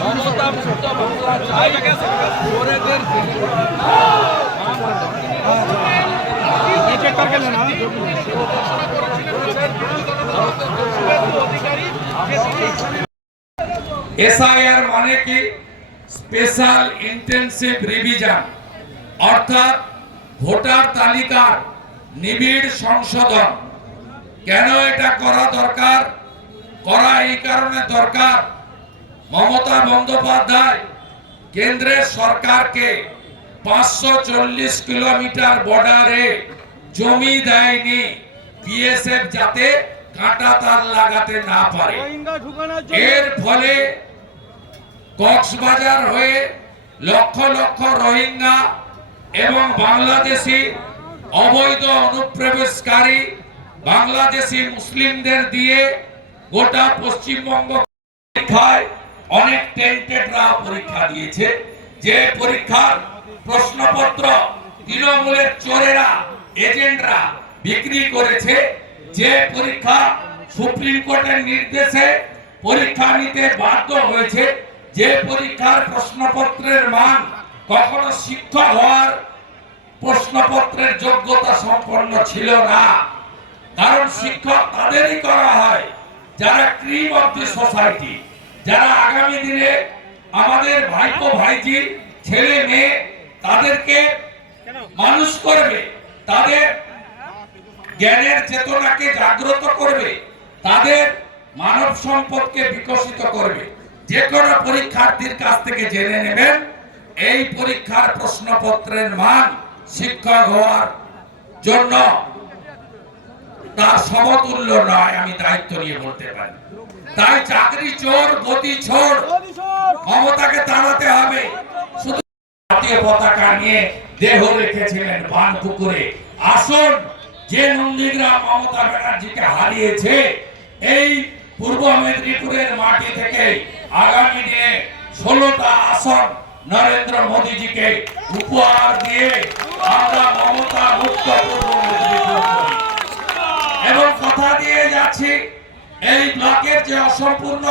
মমতা মুক্ত বাংলা চাই ওরেদের এসআইআর মানে কি? Special intensive revision. অর্থাৎ ভোটার তালিকার নিবিড় সংশোধন। কেন এটা করা দরকার? করা এই কারণে দরকার। মমতা বন্দ্যোপাধ্যায় কেন্দ্রের সরকারকে পাঁচশো চল্লিশ কিলোমিটার বর্ডারে জমি দেয়নি। বিএসএফ যাতে কাঁটা তার লাগাতে না পারে। এর ফলে কক্সবাজার হয়ে লক্ষ লক্ষ রোহিঙ্গা এবং বাংলাদেশি অবৈধ অনুপ্রবেশকারী বাংলাদেশি মুসলিমদের দিয়ে গোটা পশ্চিমবঙ্গ পরীক্ষায় অনেক টেন্টেডরা পরীক্ষা দিয়েছে। যে পরীক্ষার প্রশ্নপত্র তৃণমূলের চোরেরা এজেন্টরা বিক্রি করেছে। যে পরীক্ষা সুপ্রিম কোর্টের নির্দেশে পরীক্ষা নিতে বাধ্য হয়েছে, যে পরীক্ষার প্রশ্নপত্রের মান কখনো শিক্ষক হওয়ার প্রশ্নপত্রের যোগ্যতা সম্পন্ন ছিল না। কারণ শিক্ষক তাদেরই করা হয়, যারা ক্রিম অব দি সোসাইটি যারা আগামী দিনে আমাদের ভাইপো ভাইজি ছেলে মেয়ে তাদেরকে মানুষ করবে, তাদের জ্ঞানের চেতনাকে জাগ্রত করবে, তাদের মানব সম্পদকে বিকশিত করবে। যে কোনো পরীক্ষার্থীর কাছ থেকে জেনে নেবেন, এই পরীক্ষার প্রশ্নপত্রের মান শিক্ষক হওয়ার জন্য তার সমতুল্য নয়, আমি দায়িত্ব নিয়ে বলতে পারি। তাই চাকরি চোর গতি ছোড় রেখেছিলেন বানপুকুরে আসুন, যে নন্দীগ্রাম মমতা ব্যানার্জিকে হারিয়েছে, এই পূর্ব মেদিনীপুরের মাটি থেকে আগামী দিনে ষোলোটা আসন নরেন্দ্র মোদীজিকে উপহার দিয়ে আমরা মমতা মুক্ত পূর্ব মেদিনীপুর এবং কথা দিয়ে যাচ্ছি, এই ব্লকের যে অসম্পূর্ণ